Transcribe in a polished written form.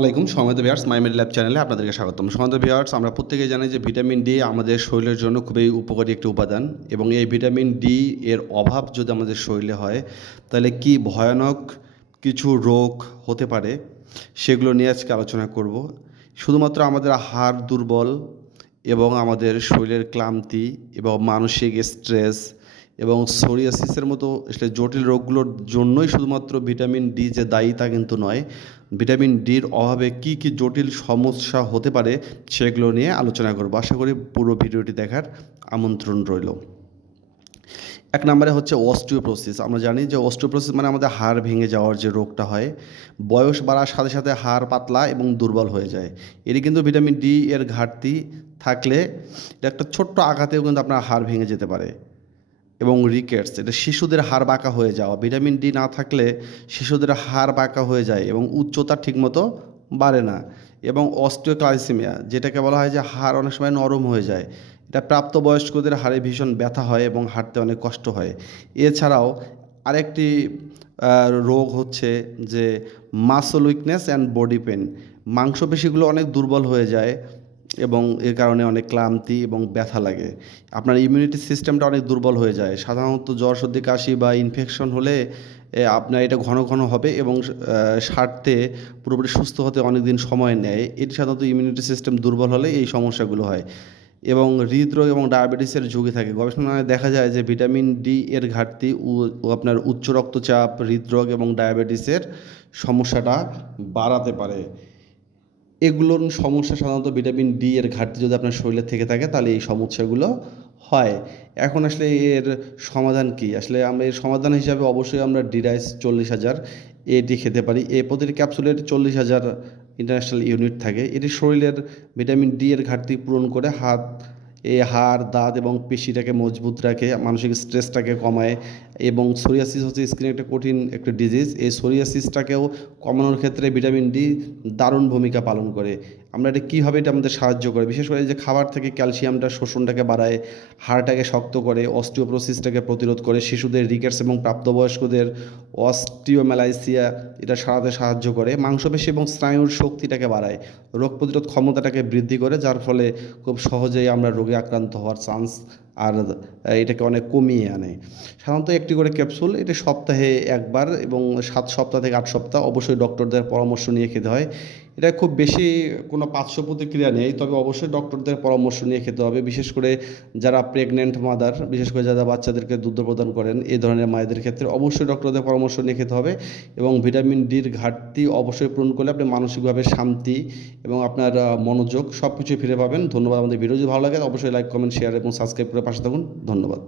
আসসালামাইকুম সম্মানিত ভিউয়ার্স মাই made lab চ্যানেলে আপনাদেরকে স্বাগতম। সম্মানিত ভিউয়ার্স, আমরা প্রত্যেকেই জানি যে ভিটামিন ডি আমাদের শরীরের জন্য খুবই উপকারী একটি উপাদান এবং এই ভিটামিন ডি এর অভাব যদি আমাদের শরীরে হয় তাহলে কি ভয়ানক কিছু রোগ হতে পারে সেগুলো নিয়ে আজকে আলোচনা করব। শুধুমাত্র আমাদের হাড় দুর্বল এবং আমাদের শরীরের ক্লান্তি এবং মানসিক স্ট্রেস এবং সোরিয়াসিসের মতো আসলে জটিল রোগগুলোর জন্যই শুধুমাত্র ভিটামিন ডি যে দায়ী তা কিন্তু নয়। ভিটামিন ডির অভাবে কী কী জটিল সমস্যা হতে পারে সেগুলো নিয়ে আলোচনা করব। আশা করি পুরো ভিডিওটি দেখার আমন্ত্রণ রইল। এক নম্বরে হচ্ছে অস্টিওপোরোসিস। আমরা জানি যে অস্টিওপোরোসিস মানে আমাদের হাড় ভেঙে যাওয়ার যে রোগটা হয়, বয়স বাড়ার সাথে সাথে হাড় পাতলা এবং দুর্বল হয়ে যায়। এটি কিন্তু ভিটামিন ডি এর ঘাটতি থাকলে এটা একটা ছোট্ট আঘাতেও কিন্তু আপনার হাড় ভেঙে যেতে পারে। এবং রিকেটস, এটা শিশুদের হাড় বাঁকা হয়ে যাওয়া। ভিটামিন ডি না থাকলে শিশুদের হাড় বাঁকা হয়ে যায় এবং উচ্চতা ঠিকমতো বাড়ে না। এবং অস্টিওক্লাইসিমিয়া, যেটাকে বলা হয় যে হাড় অনেক সময় নরম হয়ে যায়, এটা প্রাপ্তবয়স্কদের হাড়ে ভীষণ ব্যথা হয় এবং হাঁটতে অনেক কষ্ট হয়। এছাড়াও আরেকটি রোগ হচ্ছে যে muscle weakness and body pain. মাংসপেশিগুলো অনেক দুর্বল হয়ে যায় এবং এর কারণে অনেক ক্লান্তি এবং ব্যথা লাগে। আপনার ইমিউনিটি সিস্টেমটা অনেক দুর্বল হয়ে যায়। সাধারণত জ্বর, সর্দি, কাশি বা ইনফেকশন হলে আপনার এটা ঘন ঘন হবে এবং সারতে পুরোপুরি সুস্থ হতে অনেক দিন সময় নেয়। এটি সাধারণত ইমিউনিটি সিস্টেম দুর্বল হলে এই সমস্যাগুলো হয় এবং হৃদরোগ এবং ডায়াবেটিসের ঝুঁকি থাকে। গবেষণায় দেখা যায় যে ভিটামিন ডি এর ঘাটতি আপনার উচ্চ রক্তচাপ, হৃদরোগ এবং ডায়াবেটিসের সমস্যাটা বাড়াতে পারে। এগুলোর সমস্যা সাধারণত ভিটামিন ডি এর ঘাটতি যদি আপনার শরীরে থেকে থাকে তাহলে এই সমস্যাগুলো হয়। এখন আসলে এর সমাধান কী? আসলে আমরা এর সমাধান হিসাবে অবশ্যই আমরা ডিরাইস 40,000 এটি খেতে পারি। প্রতিটি ক্যাপসুলের 40,000 ইন্টারন্যাশনাল ইউনিট থাকে। এটি শরীরের ভিটামিন ডি এর ঘাটতি পূরণ করে হাড়, দাঁত এবং পেশিটাকে মজবুত রাখে, মানসিক স্ট্রেসটাকে কমায় এবং সোরিয়াসিস হচ্ছে স্কিনের একটা কঠিন একটা ডিজিজ। এই সোরিয়াসিসটাকেও কমানোর ক্ষেত্রে ভিটামিন ডি দারুণ ভূমিকা পালন করে। আমরা এটা কীভাবে এটা আমাদের সাহায্য করে? বিশেষ করে যে খাবার থেকে ক্যালসিয়ামটা শোষণটাকে বাড়ায়, হাড়টাকে শক্ত করে, অস্টিওপোরোসিসটাকে প্রতিরোধ করে, শিশুদের রিকেটস এবং প্রাপ্তবয়স্কদের অস্টিওম্যালাইসিয়া এটা সারাতে সাহায্য করে, মাংসপেশি এবং স্নায়ুর শক্তিটাকে বাড়ায়, রোগ প্রতিরোধ ক্ষমতাটাকে বৃদ্ধি করে, যার ফলে খুব সহজেই আমরা রোগে আক্রান্ত হওয়ার চান্স আর এটাকে অনেক কমিয়ে আনে। সাধারণত একটি করে ক্যাপসুল এটা সপ্তাহে একবার এবং 7 সপ্তাহ থেকে 8 সপ্তাহ অবশ্যই ডক্টরদের পরামর্শ নিয়ে খেতে হয়। এটা খুব বেশি কোনো পার্শ্ব প্রতিক্রিয়া নেই, তবে অবশ্যই ডক্টরদের পরামর্শ নিয়ে খেতে হবে। বিশেষ করে যারা প্রেগনেন্ট মাদার, বিশেষ করে যারা বাচ্চাদেরকে দুধ প্রদান করেন, এই ধরনের মায়েদের ক্ষেত্রে অবশ্যই ডক্টরদের পরামর্শ নিয়ে খেতে হবে এবং ভিটামিন ডির ঘাটতি অবশ্যই পূরণ করলে আপনি মানসিকভাবে শান্তি এবং আপনার মনোযোগ সব কিছুই ফিরে পাবেন। ধন্যবাদ। আমাদের ভিডিও যদি ভালো লাগে অবশ্যই লাইক, কমেন্ট, শেয়ার এবং সাবস্ক্রাইব করে পাশে থাকুন। ধন্যবাদ।